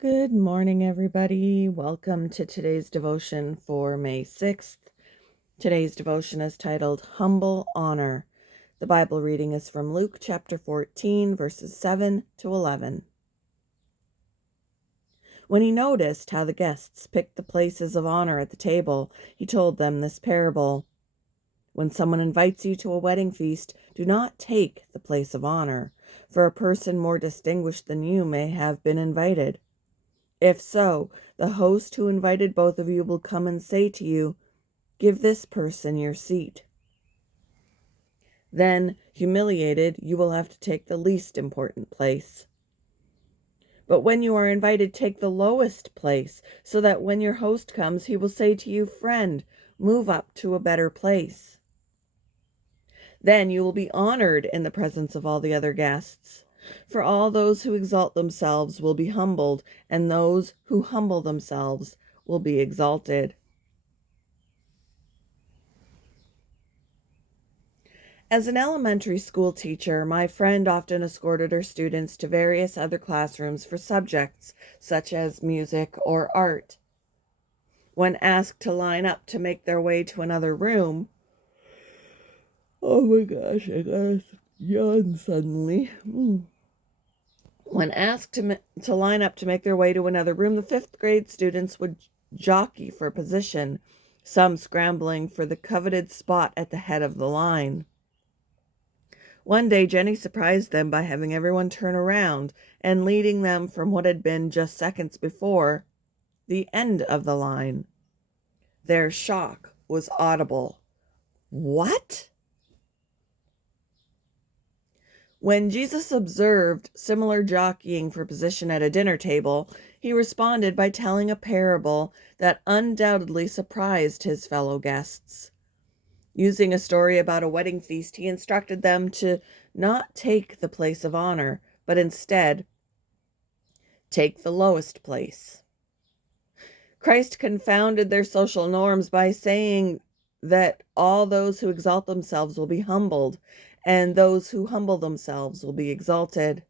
Good morning, everybody. Welcome to today's devotion for May 6th. Today's devotion is titled Humble Honor. The Bible reading is from Luke chapter 14, verses 7 to 11. When he noticed how the guests picked the places of honor at the table, he told them this parable. When someone invites you to a wedding feast, do not take the place of honor, for a person more distinguished than you may have been invited. If so, the host who invited both of you will come and say to you, "Give this person your seat." Then, humiliated, you will have to take the least important place. But when you are invited, take the lowest place, so that when your host comes, he will say to you, "Friend, move up to a better place." Then you will be honored in the presence of all the other guests. For all those who exalt themselves will be humbled, and those who humble themselves will be exalted. As an elementary school teacher, my friend often escorted her students to various other classrooms for subjects such as music or art. When asked to line up to make their way to another room, oh my gosh, I gotta yawn suddenly. When asked to line up to make their way to another room, the fifth grade students would jockey for position, some scrambling for the coveted spot at the head of the line. One day, Jenny surprised them by having everyone turn around and leading them from what had been just seconds before, the end of the line. Their shock was audible. What? When Jesus observed similar jockeying for position at a dinner table, he responded by telling a parable that undoubtedly surprised his fellow guests. Using a story about a wedding feast, he instructed them to not take the place of honor, but instead take the lowest place. Christ confounded their social norms by saying that all those who exalt themselves will be humbled, and those who humble themselves will be exalted.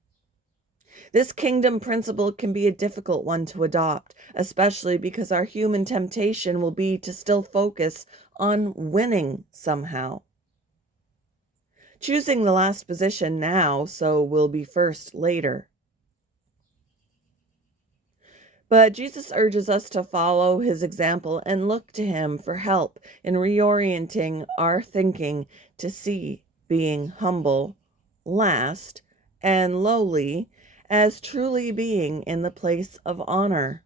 This kingdom principle can be a difficult one to adopt, especially because our human temptation will be to still focus on winning somehow. Choosing the last position now, so we'll be first later. But Jesus urges us to follow his example and look to him for help in reorienting our thinking to see being humble last and lowly as truly being in the place of honor.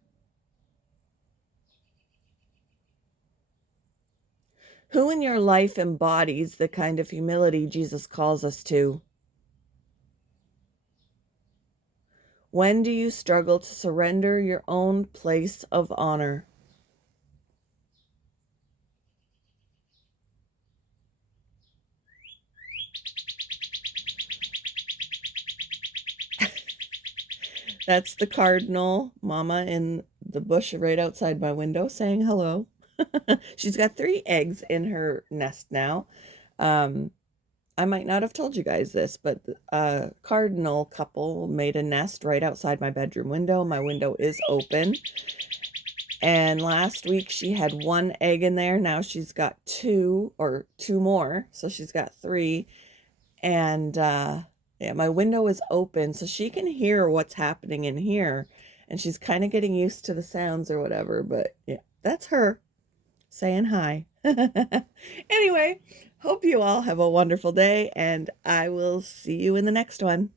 Who in your life embodies the kind of humility Jesus calls us to? When do you struggle to surrender your own place of honor? That's the cardinal mama in the bush right outside my window saying hello. She's got 3 eggs in her nest now. I might not have told you guys this, but a cardinal couple made a nest right outside my bedroom window. My window is open. And last week she had 1 egg in there. Now she's got 2 more. So she's got 3. And yeah, my window is open so she can hear what's happening in here. And she's kind of getting used to the sounds or whatever. But yeah, that's her saying hi. Anyway, hope you all have a wonderful day, and I will see you in the next one.